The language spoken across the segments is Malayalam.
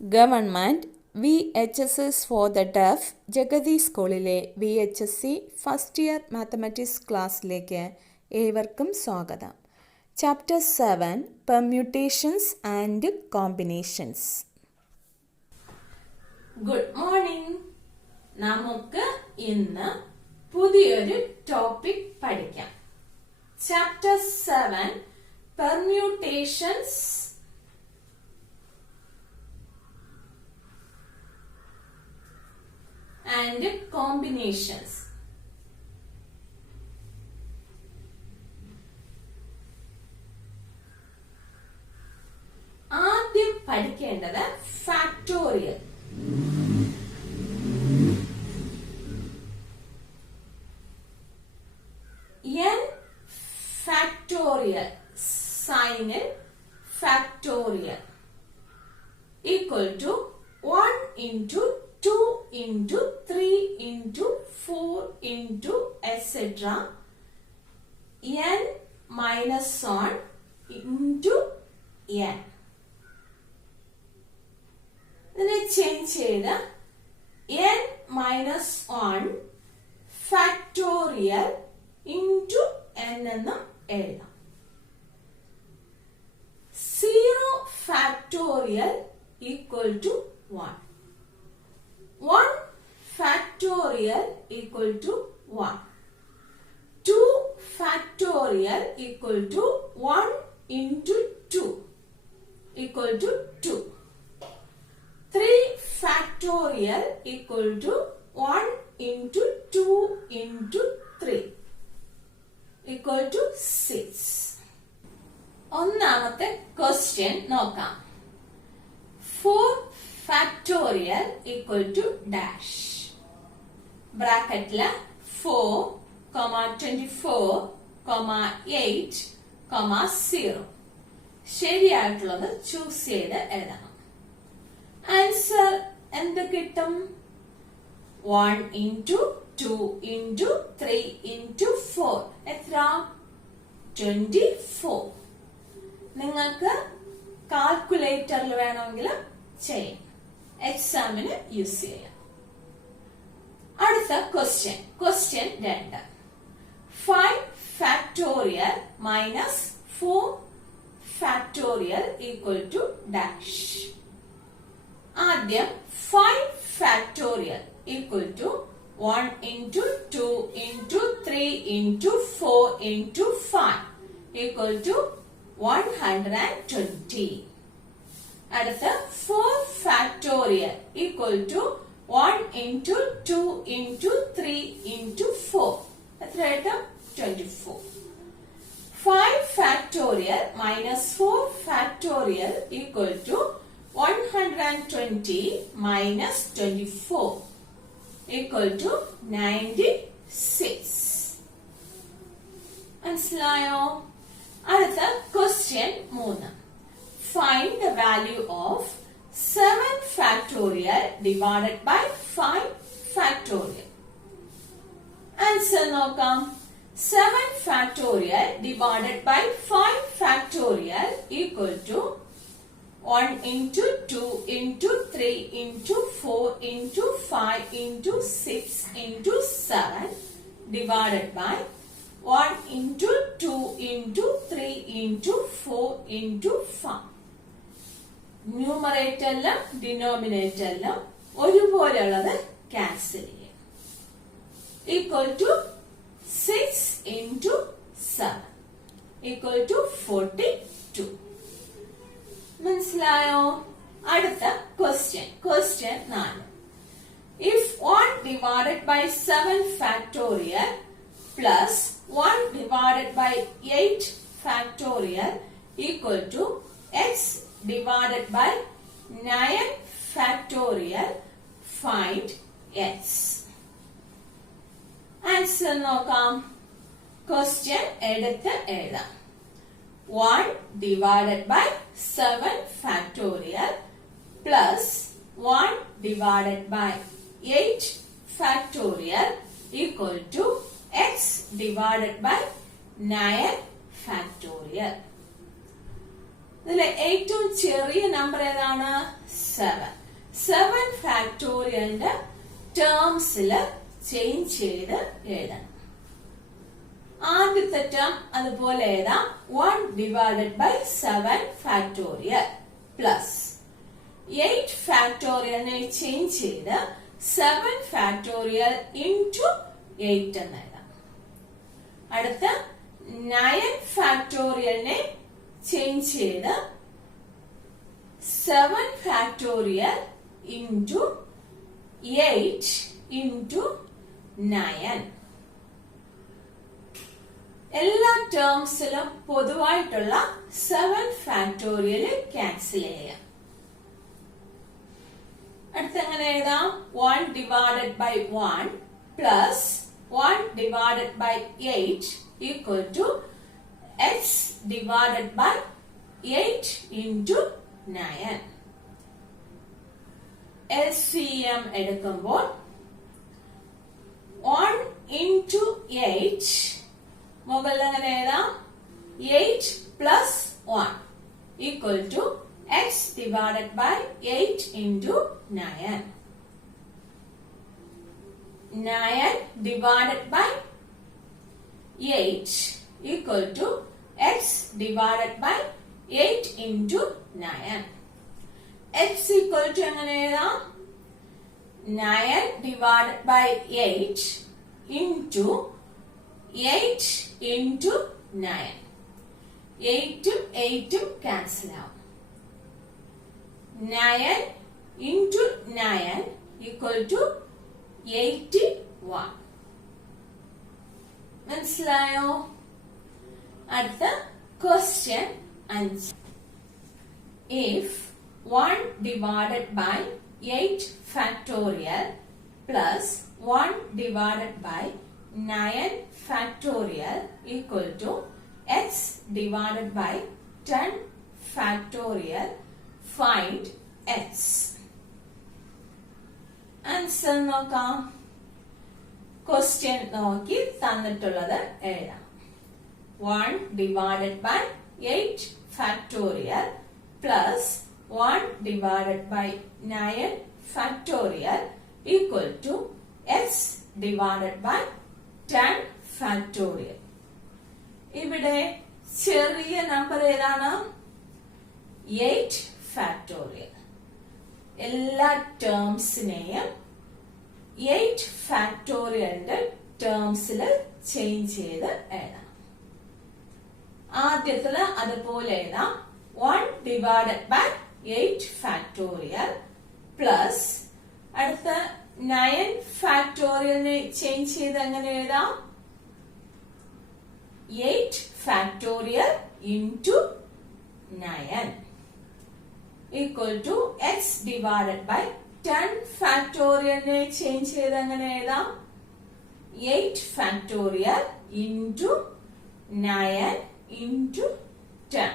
Government VHSS for the deaf Jagathy സ്കൂളിലെ VHSC ഫസ്റ്റ് ഇയർ മാത്തമാറ്റിക്സ് ക്ലാസ്സിലേക്ക് ഏവർക്കും സ്വാഗതം. Chapter 7 permutations and combinations. Good morning. നമുക്ക് ഇന്ന് പുതിയൊരു ടോപ്പിക് പഠിക്കാം. Chapter 7 permutations and combinations. ആദ്യം പഠിക്കേണ്ടത് ഫാക്ടോറിയൽ. n ഫാക്ടോറിയൽ സൈനിൽ factorial equal to 1 into 2 into 3 into 4 into etc. n minus 1 into n. ഇതിനെ ചേഞ്ച് ചെയ്ത് n minus 1 factorial into n എന്ന് എഴുതാം. 0 factorial equal to 1. 1 factorial equal to 1. 2 factorial equal to 1 into 2 equal to 2. 3 factorial equal to 1 into 2 into 3 equal to 6. ഒന്നാമത്തെ ക്വസ്റ്റ്യൻ നോക്കാം. 4 factorial equal to dash. ബ്രാക്കറ്റില് 4, 24, 8, 0. ശരിയായിട്ടുള്ളത് ചൂസ് ചെയ്ത് എഴുതണം. ആൻസർ എന്ത് കിട്ടും? 1 into 2 into 3 into 4 എത്ര? 24. നിങ്ങൾക്ക് കാൽക്കുലേറ്ററിൽ വേണമെങ്കിൽ ചെയ്യാം, എക്സാമിന് യൂസ് ചെയ്യാം. അടുത്ത question 2. 5 factorial minus 4 factorial equal to dash. ആദ്യം 5 factorial equal to 1 into 2 into 3 into 4 into 5 equal to 120. അടുത്ത 4 factorial equal to 1 into 2 into 3 into 4 എത്ര ആയിട്ട്? 24. 5 factorial minus 4 factorial equal to 120 minus 24 equal to 96. മനസ്സിലായോ? അടുത്ത question 3. Find the value of 7 factorial divided by 5 factorial. Answer നോക്കാം. 7 factorial divided by 5 factorial equal to 1 into 2 into 3 into 4 into 5 into 6 into 7 divided by 1 into 2 into 3 into 4 into 5. ന്യൂമറേറ്ററിലും ഡിനോമിനേറ്ററിലും ഒരുപോലെയുള്ളത് ക്യാൻസൽ ചെയ്യും. Equal to 6 into 7 equal to 42. മനസ്സിലായോ? അടുത്ത question 4. If 1 divided by 7 factorial plus 1 divided by 8 factorial equal to x divided by 9 factorial, find x. Answer നോക്കാം. ക്വസ്റ്റ്യൻ എടുത്ത് എഴുതാം. 1 divided by 7 factorial plus 1 divided by 8 factorial equal to x divided by 9 factorial. ഇതിലെ ഏറ്റവും ചെറിയ നമ്പർ ഏതാണ്? 7. 7 ഫാക്ടോറിയലിന്റെ ടേംസിൽ ചേഞ്ച് ചെയ്ത് എഴുതണം. ആദ്യത്തെ ടേം അതുപോലെ എഴുതാം. 1 ഡിവൈഡഡ് ബൈ 7 ഫാക്ടോറിയൽ പ്ലസ് 8 ഫാക്ടോറിയലിനെ ചേഞ്ച് ചെയ്ത് 7 ഫാക്ടോറിയൽ ഇൻറ്റു 8 എന്ന് എഴുതാം. അടുത്ത 9 ഫാക്ടോറിയലിനെ ചേഞ്ച് ചെയ്ത് 7 ഫാക്ടോറിയൽ ഇൻറ്റു 8 ഇൻറ്റു 9. എല്ലാ ടേംസിലും പൊതുവായിട്ടുള്ള 7 ഫാക്ടോറിയൽ ക്യാൻസൽ ചെയ്യാം. അടുത്ത എങ്ങനെ എഴുതാം? 1 divided by 1 plus 1 divided by 8 equal to x divided by 8 into 9. LCM എടുക്കുമ്പോൾ 1 ഇൻറ്റു 8 മുകളിൽ എങ്ങനെ എഴുതാം? 8 plus 1 equal to x divided by 8 into 9. 9 divided by 8 equal to x divided by 8 into 9. x equal to എങ്ങനെ എഴുതാം? 9 divided by 8 into 8 into 9. 8 ഉം 8 ഉം cancel ആവും. 9 into 9 equal to 81. മനസ്സിലായോ? അടുത്ത question 5. If 1 divided by 8 factorial plus 1 divided by 9 factorial equal to x divided by 10 factorial, find x. Answer നോക്കാം. ക്വസ്റ്റ്യൻ നോക്കി തന്നിട്ടുള്ളത് എഴുതാം. 1 divided by 8 factorial plus 1 divided by 9 factorial equal to x divided by 10 factorial. ഇവിടെ ചെറിയ നമ്പർ ഏതാണ്? 8 ഫാക്ടോറിയൽ. എല്ലാ ടേംസിനെയും 8 ഫാക്ടോറിയലിന്റെ ടേംസിൽ ചേഞ്ച് ചെയ്ത് എഴുതാം. ആദ്യത്തില് അതുപോലെ എഴുതാം. 1 ഡിവൈഡഡ് ബൈ 8 ഫാക്ടോറിയൽ പ്ലസ് അടുത്ത 9 ഫാക്ടോറിയലിനെ ചേഞ്ച് ചെയ്ത് എങ്ങനെ എഴുതാം? 8 factorial into 9 equal to x divided by 10 ഫാക്ടോറിയലിനെ ചേഞ്ച് ചെയ്ത് എങ്ങനെ എഴുതാം? 8 ഫാക്ടോറിയൽ ഇൻറ്റു 9 ഇൻറ്റു 10.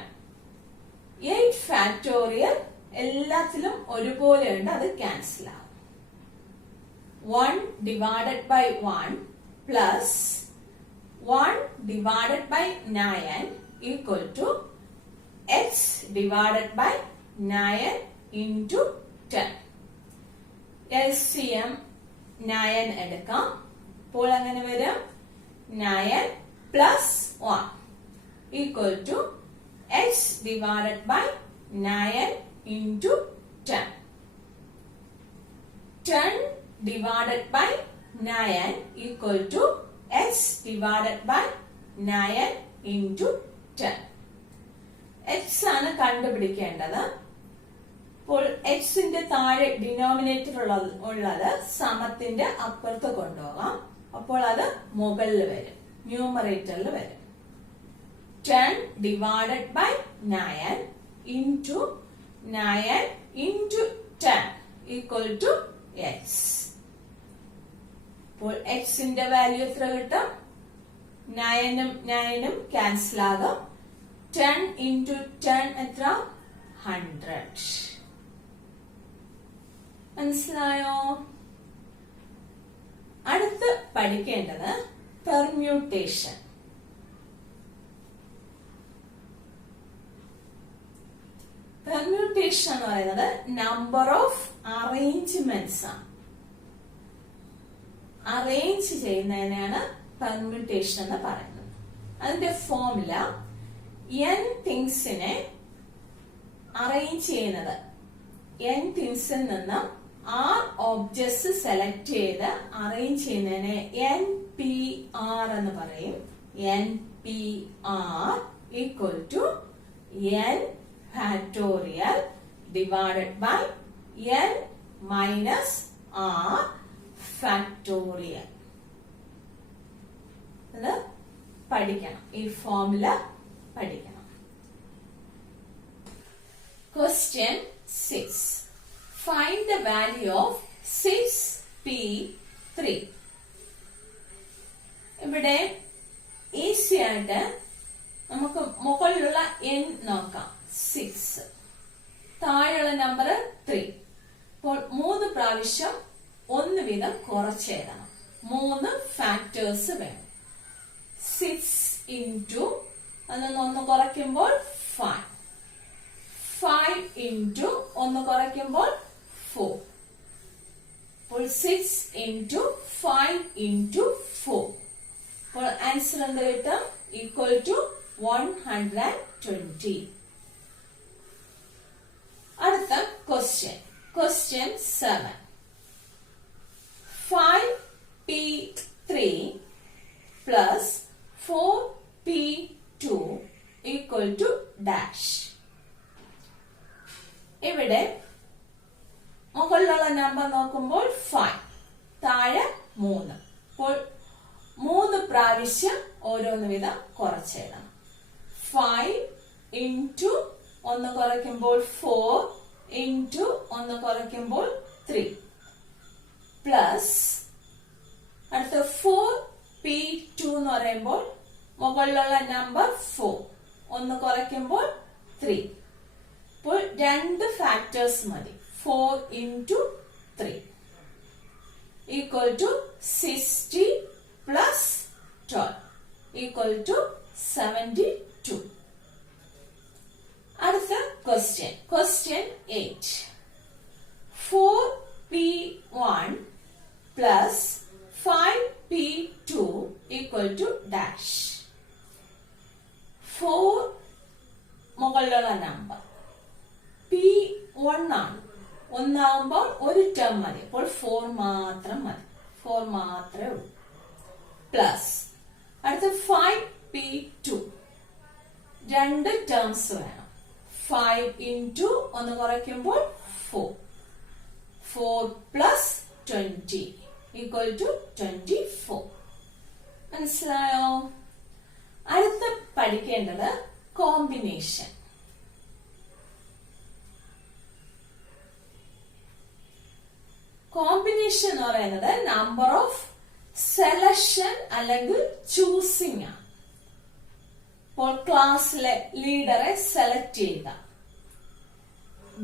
8 ഫാക്ടോറിയൽ എല്ലാത്തിലും ഒരുപോലെ ഉണ്ട്, അത് ക്യാൻസൽ ആവും. 1 divided by 1 plus 1 divided by 9 equal to x divided by 9 into 10. LCM 9 എടുക്കാം. അപ്പോൾ അങ്ങനെ വരും 9 plus 1 equal to x divided by 9 into 10. 10 divided by 9 equal to x divided by 9 into 10. x ആണ് കണ്ടുപിടിക്കേണ്ടത്. അപ്പോൾ എക്സിന്റെ താഴെ ഡിനോമിനേറ്റർ ഉള്ളത് സമത്തിന്റെ അപ്പുറത്ത് കൊണ്ടുപോകാം. അപ്പോൾ അത് മുകളിൽ വരും, ന്യൂമറേറ്ററിൽ വരും. 10 divided by 9 into 9 into 10 equal to x. അപ്പോൾ എക്സിന്റെ വാല്യൂ എത്ര കിട്ടും? 9 ഉം 9 ഉം ക്യാൻസൽ ആകും. 10 into 10 എത്ര? 100. മനസ്സിലായോ? അടുത്ത് പഠിക്കേണ്ടത് പെർമ്യൂട്ടേഷൻ. പെർമ്യൂട്ടേഷൻ എന്ന് പറയുന്നത് നമ്പർ ഓഫ് അറേഞ്ച്മെന്റ്സ് ആണ്. അറേഞ്ച് ചെയ്യുന്നതിനാണ് പെർമ്യൂട്ടേഷൻ എന്ന് പറയുന്നത്. അതിന്റെ ഫോർമുല n തിങ്സിനെ അറേഞ്ച് ചെയ്യുന്നത്, n തിങ്സിൽ നിന്ന് r ഒബ്ജക്ട്സ് സെലക്ട് ചെയ്ത് അറേഞ്ച് ചെയ്യുന്നതിനെ NPR എന്ന് പറയും. NPR equal to n factorial divided by n minus r factorial. ഇത് പഠിക്കണം, ഈ ഫോർമുല പഠിക്കണം. Question 6. Find the value of 6p3. ഇവിടെ ഈസി ആയിട്ട് നമുക്ക് മുകളിലുള്ള n നോക്കാം, 6, താഴെയുള്ള നമ്പർ 3. അപ്പോൾ 3 പ്രാവശ്യം 1 വീതം കുറച്ചെഴുതണം. 3 ഫാക്ടേഴ്സ് വേണം. 6 into അതൊന്ന് 1 കുറയ്ക്കുമ്പോൾ 5, 5 into 1 കുറയ്ക്കുമ്പോൾ 4. അപ്പോൾ 6 into 5 into 4. അപ്പോൾ ആൻസർ എന്ത് കിട്ടും? Equal to 120. അടുത്ത question, question 7. 5p3 plus 4p2 equal to dash. ഇവിടെ മുകളിലുള്ള നമ്പർ നോക്കുമ്പോൾ 5, താഴെ 3. അപ്പോൾ 3 പ്രാവശ്യം ഓരോന്ന് വീതം കുറച്ചെഴുതണം. 5 into 1 കുറയ്ക്കുമ്പോൾ 4 into 1 കുറയ്ക്കുമ്പോൾ 3 പ്ലസ് അടുത്ത 4p2 എന്ന് പറയുമ്പോൾ മുകളിലുള്ള നമ്പർ 4, 1 കുറയ്ക്കുമ്പോൾ 3. അപ്പോൾ 2 ഫാക്ടേഴ്സ് മതി. 4 into 3 equal to 60 plus 12 equal to 72. അടുത്ത question, question 8. 4p1 plus 5p2 equal to dash. 4 മുകളിലുള്ള നമ്പർ, p1 ആണ്. 1 ആകുമ്പോൾ ഒരു ടേം മതി, അപ്പോൾ 4 മാത്രം മതി, 4 മാത്രമേ ഉള്ളൂ. പ്ലസ് അടുത്ത 5p2, 2 ടേംസ് വേണം. 5 into 1 കുറയ്ക്കുമ്പോൾ 4, 4 plus 20 equal to 24. മനസ്സിലായോ? അടുത്ത പഠിക്കേണ്ടത് കോമ്പിനേഷൻ. കോമ്പിനേഷൻ എന്ന് പറയുന്നത് നമ്പർ ഓഫ് സെലക്ഷൻ അല്ലെങ്കിൽ ചൂസിങ് ആണ്. ഇപ്പോൾ ക്ലാസ്സിലെ ലീഡറെ സെലക്ട് ചെയ്യുക,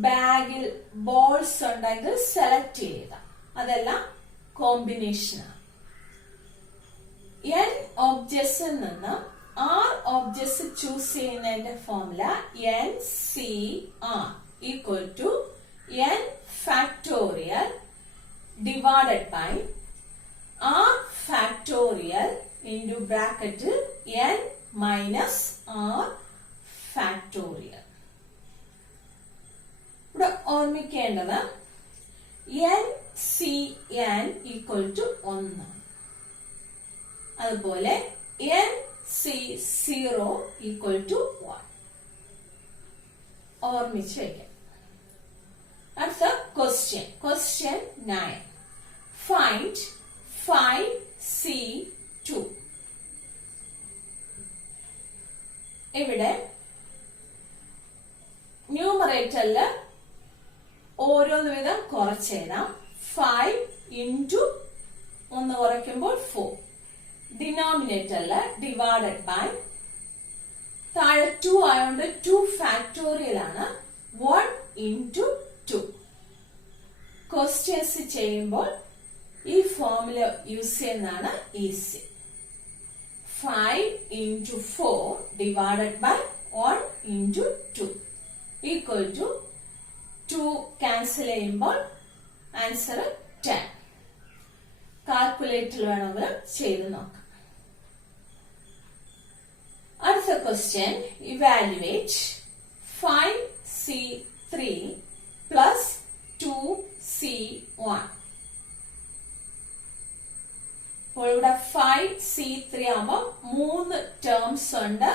ബാഗിൽ ബോൾസ് ഉണ്ടെങ്കിൽ സെലക്ട് ചെയ്യുക, അതെല്ലാം കോമ്പിനേഷനാണ്. n ഒബ്ജക്ട്സിൽ നിന്ന് r ഒബ്ജക്ട്സ് ചൂസ് ചെയ്യുന്നതിന്റെ formula NCR equal to n factorial divided by r factorial into bracket n minus r factorial. ഇവിടെ ഓർമ്മിക്കേണ്ടത് NCN equal to 1, അതുപോലെ NC0 equal to 1. ഓർമ്മിച്ച് വയ്ക്കാം. അടുത്ത ക്വസ്റ്റ്യൻ, ക്വസ്റ്റ്യൻ 9. Find 5C2. ഇവിടെ ന്യൂമറേറ്ററില് ഓരോന്ന് വീതം കുറച്ചെഴുതാം. 5 into 1 കുറയ്ക്കുമ്പോൾ 4. ഡിനോമിനേറ്ററില് ഡിവൈഡഡ് ബൈ, താഴെ 2 ആയതുകൊണ്ട് 2 ഫാക്ടോറിയൽ ആണ്. 1 into 2. ക്വസ്റ്റ്യൻസ് ചെയ്യുമ്പോൾ ഈ ഫോർമുല യൂസ് ചെയ്യുന്നതാണ് easy. 5 into 4 divided by 1 into 2 equal to 2 cancel ചെയ്യുമ്പോൾ ആൻസർ 10. കാൽക്കുലേറ്ററിൽ വേണമെങ്കിൽ ചെയ്ത് നോക്കാം. അടുത്ത question, evaluate 5C3 plus 2C1. അപ്പോൾ ഇവിടെ 5C3 ആകുമ്പോൾ 3 ടേംസ് ഉണ്ട്.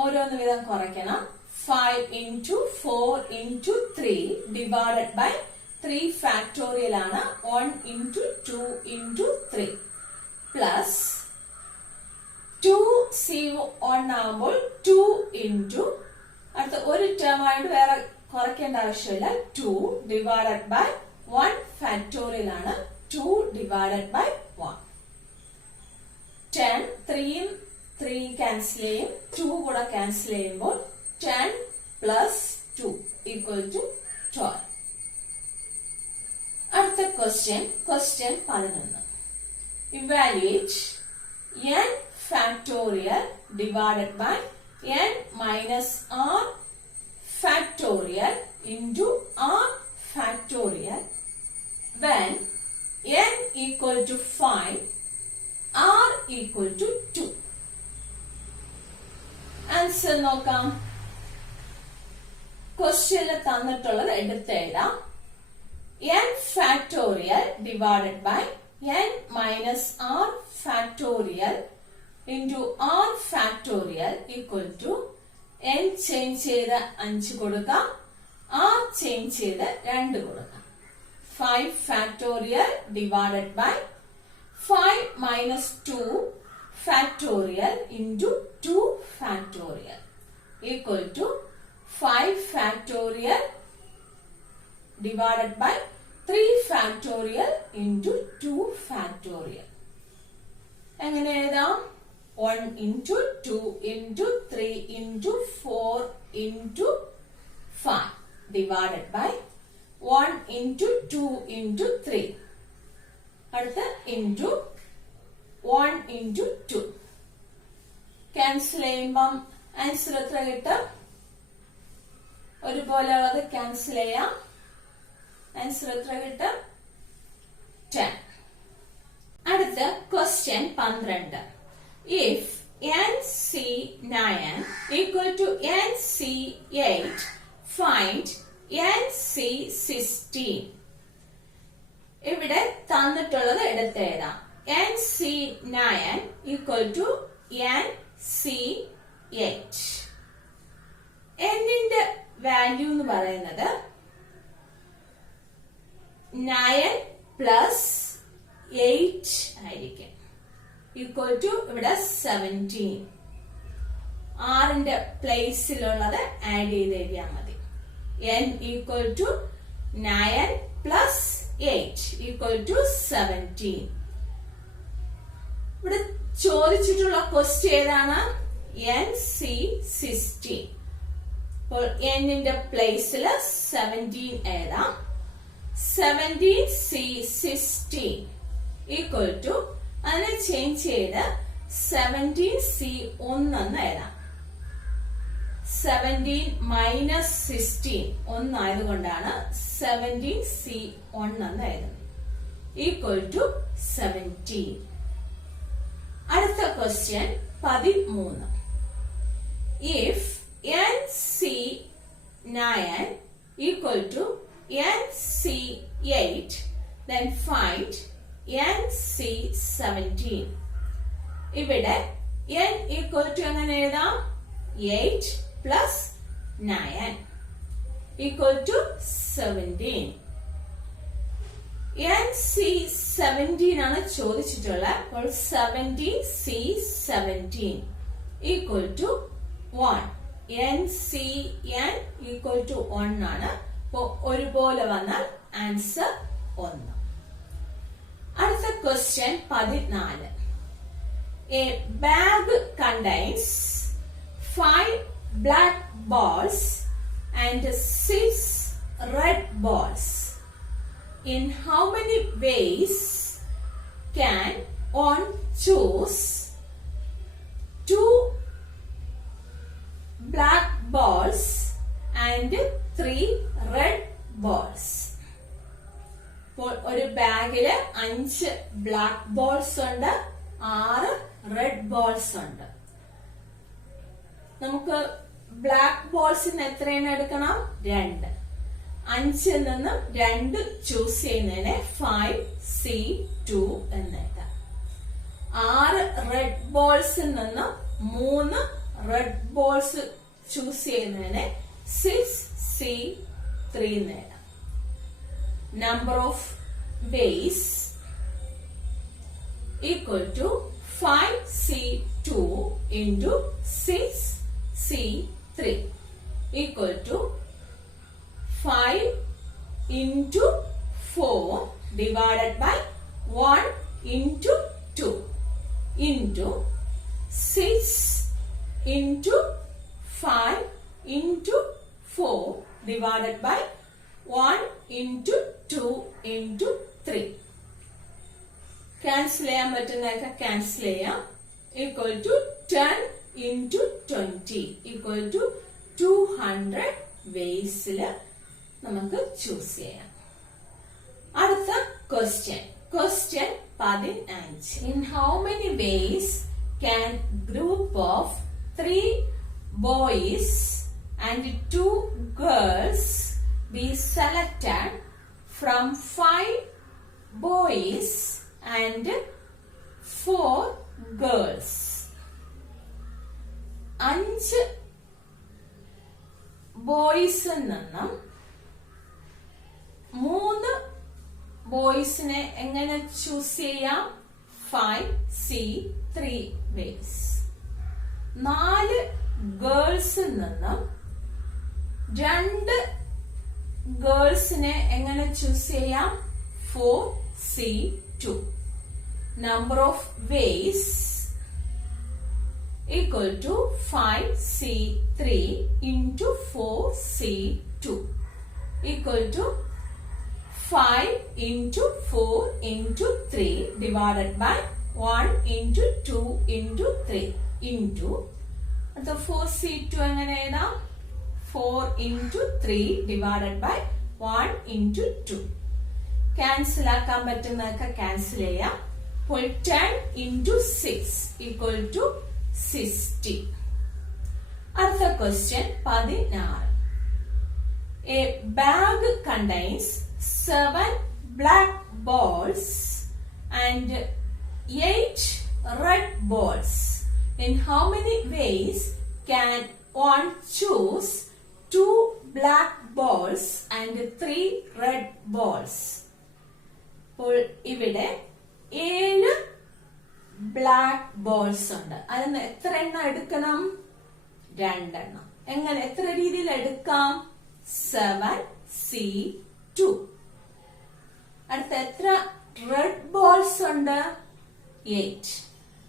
ഓരോന്ന് വീതം കുറയ്ക്കണം. 5 into 4 into 3 divided by 3 factorial ആണ് 1 into 2 into 3 plus 2C1 ആകുമ്പോൾ 2 into അടുത്ത ഒരു ടേം ആയിട്ട് വേറെ കുറയ്ക്കേണ്ട ആവശ്യമില്ല. 2 divided by 1 factorial ആണ് 2 divided by 1. 10 3 ക്യാൻസൽ ചെയ്യും. 2 കൂടെ ക്യാൻസൽ ചെയ്യുമ്പോൾ 10 plus 2 equal to 12. അടുത്ത question 11. Evaluate n factorial divided by n minus r factorial into r factorial when n equal to 5, r equal to 2. Answer നോക്കാം. ക്വസ്റ്റ്യനിൽ തന്നിട്ടുള്ളത് എടുത്തെഴുതാം. n factorial divided by n minus r factorial into r factorial equal to n change ചെയ്ത് 5 കൊടുക്കാം, r ചേഞ്ച് ചെയ്ത് 2 കൊടുക്കാം. 5 factorial divided by 5 minus 2 factorial into 2 factorial equal to 5 factorial divided by 3 factorial into 2 factorial. എങ്ങനെ എഴുതാം? 1 into 2 into 3 into 4 into 5 divided by 1 into 2 into 3 അടുത്ത into 1 into 2 ക്യാൻസൽ ചെയ്യുമ്പം ആൻസർ എത്ര കിട്ടും? ഒരുപോലെ ഉള്ളത് ക്യാൻസൽ ചെയ്യാം. ആൻസർ എത്ര കിട്ടും? 10. അടുത്ത question 12. If NC9 equal to NC8, find NC16. ഇവിടെ തന്നിട്ടുള്ളത് എടുത്തെഴുതാം. NC9 equal to NC8. എന്നിന്റെ വാല്യൂ എന്ന് പറയുന്നത് 9 plus 8 ആയിരിക്കും. ഈക്വൽ ടു ഇവിടെ 17. ആറിന്റെ പ്ലേസിലുള്ളത് ആഡ് ചെയ്ത് എഴുതിയാൽ മതി. n equal to 9 plus 8 equal to 17. ഇവിടെ ചോദിച്ചിട്ടുള്ള ക്വസ്റ്റ്യൻ ഏതാണ്? NC16. അപ്പോൾ എന്നിന്റെ പ്ലേസിൽ 17 എഴുതാം. 17C16 ഈക്വൽ ടു അതിനെ ചേഞ്ച് ചെയ്ത് 17C1 എന്ന് എഴുതാം. 17 മൈനസ് 16 ഒന്നായതുകൊണ്ടാണ് 17C1 എന്ന് എഴുതുന്നത്. Equal to 17. അടുത്ത question 13. If NC9 equal to NC8, then find NC17. ഇവിടെ n equal to എങ്ങനെ എഴുതാം? 8 plus 9 equal to 17. NC17 ആണ് ചോദിച്ചിട്ടുള്ളത്. അപ്പോൾ 17C17 equal to 1. NCN equal to 1 ആണ്. അപ്പോൾ ഒരുപോലെ വന്നാൽ ആൻസർ 1. അടുത്ത question 14. A bag contains 5 black balls and 6 red balls. In how many ways can one choose 2 black balls and 3 red balls. അപ്പോൾ ഒരു ബാഗില് 5 ബ്ലാക്ക് ബോൾസ് ഉണ്ട്, 6 റെഡ് ബോൾസ് ഉണ്ട്. നമുക്ക് ബ്ലാക്ക് ബോൾസിന് എത്ര എണ്ണം എടുക്കണം? 2. 5 നിന്നും 2 ചൂസ് ചെയ്യുന്നതിന് 5C2 എന്ന് എഴുതാം. 6 റെഡ് ബോൾസിൽ നിന്നും 3 റെഡ് ബോൾസ് ചൂസ് ചെയ്യുന്നതിന് 6C3 എന്ന് എഴുതാം. Number of ways equal to 5C2 into 6C3 equal to 5 into 4 divided by 1 into 2 into 6 into 5 into 4 divided by 1 into 2 into 3. Cancel ചെയ്യാൻ പറ്റുന്നതൊക്കെ cancel ചെയ്യാം. Equal to 10 into 20 equal to 200 ways'ൽ നമുക്ക് ചൂസ് ചെയ്യാം. അടുത്ത question 15. In how many ways can group of 3 boys and 2 girls be selected from 5 boys and 4 girls? 5 ബോയ്സിൽ നിന്നും 3 ബോയ്സിനെ എങ്ങനെ ചൂസ് ചെയ്യാം? 5C3 ways. 4 ഗേൾസിൽ നിന്നും 2 ഗേൾസിനെ എങ്ങനെ ചൂസ് ചെയ്യാം? 4C2. Number of ways equal to 5C3 into 4C2 equal to 5 into 4 into 3 divided by 1 into 2 into 3 into the 4C2 എങ്ങനെ എഴുതാം? 4 into 3 divided by 1 into 2. Cancel ആക്കാൻ പറ്റുന്നതൊക്കെ cancel ചെയ്യാം. അപ്പോൾ 10 into 6 equal to 60. അടുത്ത question 16. A bag contains 7 black balls and 8 red balls. In how many ways can one choose 2 black balls and 3 red balls? അപ്പോൾ ഇവിടെ 7 ബ്ലാക്ക് ബോൾസ് ഉണ്ട്. അതിന് എത്ര എണ്ണം എടുക്കണം? 2 എണ്ണം. എങ്ങനെ, എത്ര രീതിയിൽ എടുക്കാം? 7C2. അടുത്ത എത്ര റെഡ് ബോൾസ് ഉണ്ട്? 8.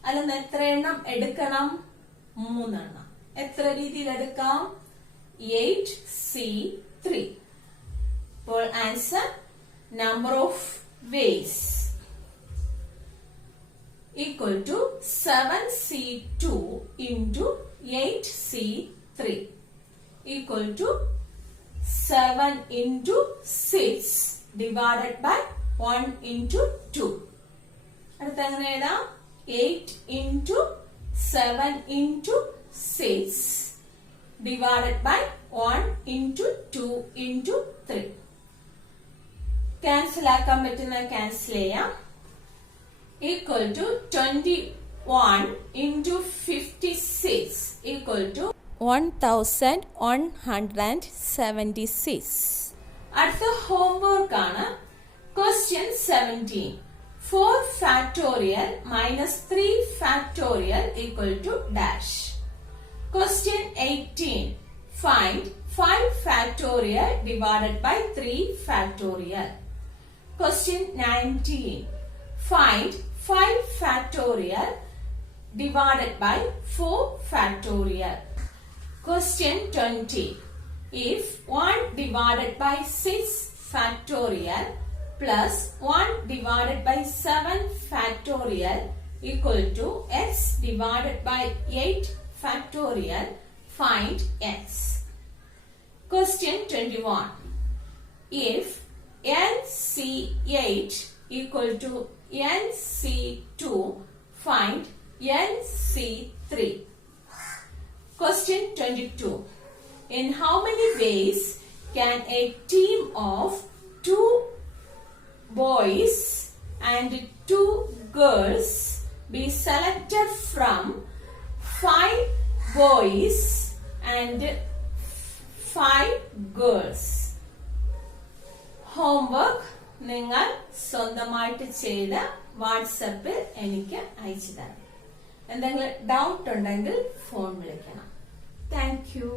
അതിന് എത്ര എണ്ണം എടുക്കണം? 3 എണ്ണം. എത്ര രീതിയിൽ എടുക്കാം? 8C3. അപ്പോൾ answer number of ways equal to 7C2 into 8C3 equal to 7 into 6 divided by 1 into 2. അടുത്ത എങ്ങനെ എഴുതാം? 8 into 7 into 6 divided by 1 into 2 into 3. Cancel ആക്കാൻ പറ്റുന്ന cancel ചെയ്യാം. Equal to 21 into 56 equal to 1176. അടുത്ത homework ആണ് question 17. 4 factorial minus 3 factorial equal to dash. Question 18. Find 5 factorial divided by 3 factorial. Question 19. Find 5 factorial divided by 4 factorial. Question 20. If 1 divided by 6 factorial plus 1 divided by 7 factorial equal to x divided by 8 factorial, find x. Question 21. If NC8 equal to NC2, find NC3. Question 22. In how many ways can a team of 2 boys and 2 girls be selected from 5 boys and 5 girls? Homework നിങ്ങൾ സ്വന്തമായിട്ട് ചെയ്ത് വാട്സപ്പിൽ എനിക്ക് അയച്ചു തരണം. എന്തെങ്കിലും ഡൗട്ട് ഉണ്ടെങ്കിൽ ഫോൺ വിളിക്കണം. Thank you.